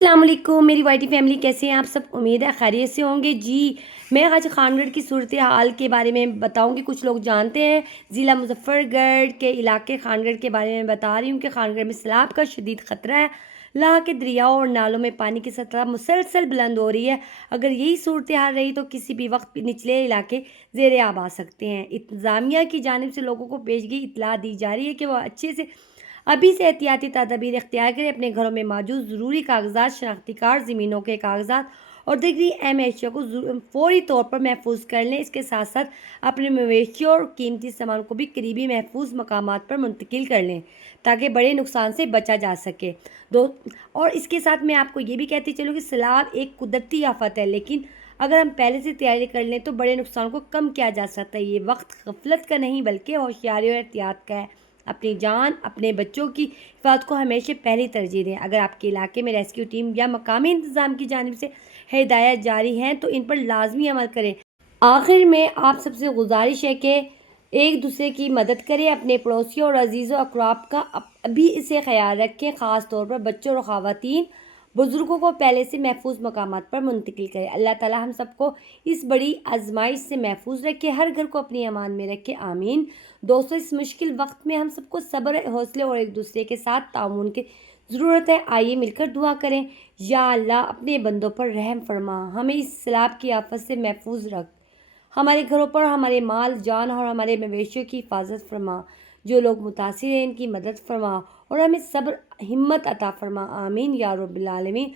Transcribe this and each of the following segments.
अस्सलाम वालेकुम मेरी वाईटी फैमिली, कैसे हैं आप सब? उम्मीद है खैरियत से होंगे जी। मैं आज खानगढ़ की सूरत हाल के बारे में बताऊंगी। कुछ लोग जानते हैं, ज़िला मुजफ्फरगढ़ के इलाके खानगढ़ के बारे में बता रही हूँ कि खानगढ़ में सैलाब का शदीद ख़तरा है। यहाँ के दरियाओं और नालों में पानी की सतह मुसलसल बुलंद हो रही है। अगर यही सूरत हाल रही तो किसी भी वक्त निचले इलाके ज़ेर आब आ सकते हैं। इंतज़ामिया की जानिब से लोगों को पेशगी इतला दी जा रही है कि वह अच्छे से अभी से एहतियाती तदाबीर इख्तियार करें। अपने घरों में मौजूद ज़रूरी कागजात, शनाख्ती कार्ड, ज़मीनों के कागजात और दीगरी अहम अशिया को फौरी तौर पर महफूज कर लें। इसके साथ साथ अपने मवेशियों और कीमती सामान को भी करीबी महफूज मकामात पर मुंतकिल कर लें ताकि बड़े नुकसान से बचा जा सके। दो और इसके साथ मैं आपको ये भी कहती चलूँ कि सैलाब एक कुदरती आफत है, लेकिन अगर हम पहले से तैयारी कर लें तो बड़े नुकसान को कम किया जा सकता है। ये वक्त गफलत का नहीं बल्कि होशियारी और एहतियात का है। अपनी जान, अपने बच्चों की हिफाजत को हमेशा पहली तरजीह दें। अगर आपके इलाके में रेस्क्यू टीम या मकामी इंतज़ाम की जानिब से हिदायत जारी हैं तो इन पर लाजमी अमल करें। आखिर में आप सबसे गुजारिश है कि एक दूसरे की मदद करें। अपने पड़ोसियों और अजीज़ों अकराब का अभी इसे ख्याल रखें। ख़ास तौर पर बच्चों और ख़वातीन बुज़ुर्गों को पहले से महफूज मकामात पर मुंतकिल करें। अल्लाह ताला हम सबको इस बड़ी आजमाइश से महफूज रखे, हर घर को अपनी अमान में रखे, आमीन। दोस्तों, इस मुश्किल वक्त में हम सबको सब्र, हौसले और एक दूसरे के साथ ताउन की ज़रूरत है। आइए मिलकर दुआ करें। या अल्लाह, अपने बंदों पर रहम फरमा, हमें इस सैलाब की आफत से महफूज रख, हमारे घरों पर हमारे माल जान और हमारे मवेशियों की हिफाजत फरमा। जो लोग मुतासिर हैं इनकी मदद फरमा और हमें सब्र हिम्मत अता फरमा, आमीन या रब्बिल आलमीन।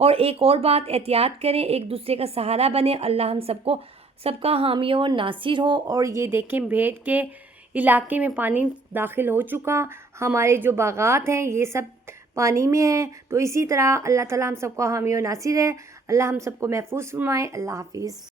और एक और बात, एहतियात करें, एक दूसरे का सहारा बने। अल्लाह हम सबको सबका हामी हो, नासिर हो। और ये देखें, भेड़ के इलाके में पानी दाखिल हो चुका, हमारे जो बागात हैं ये सब पानी में हैं। तो इसी तरह अल्लाह ताला हम सबको हामी और नासिर है। अल्लाह हम सबको महफूज फरमाए। अल्लाह हाफिज़।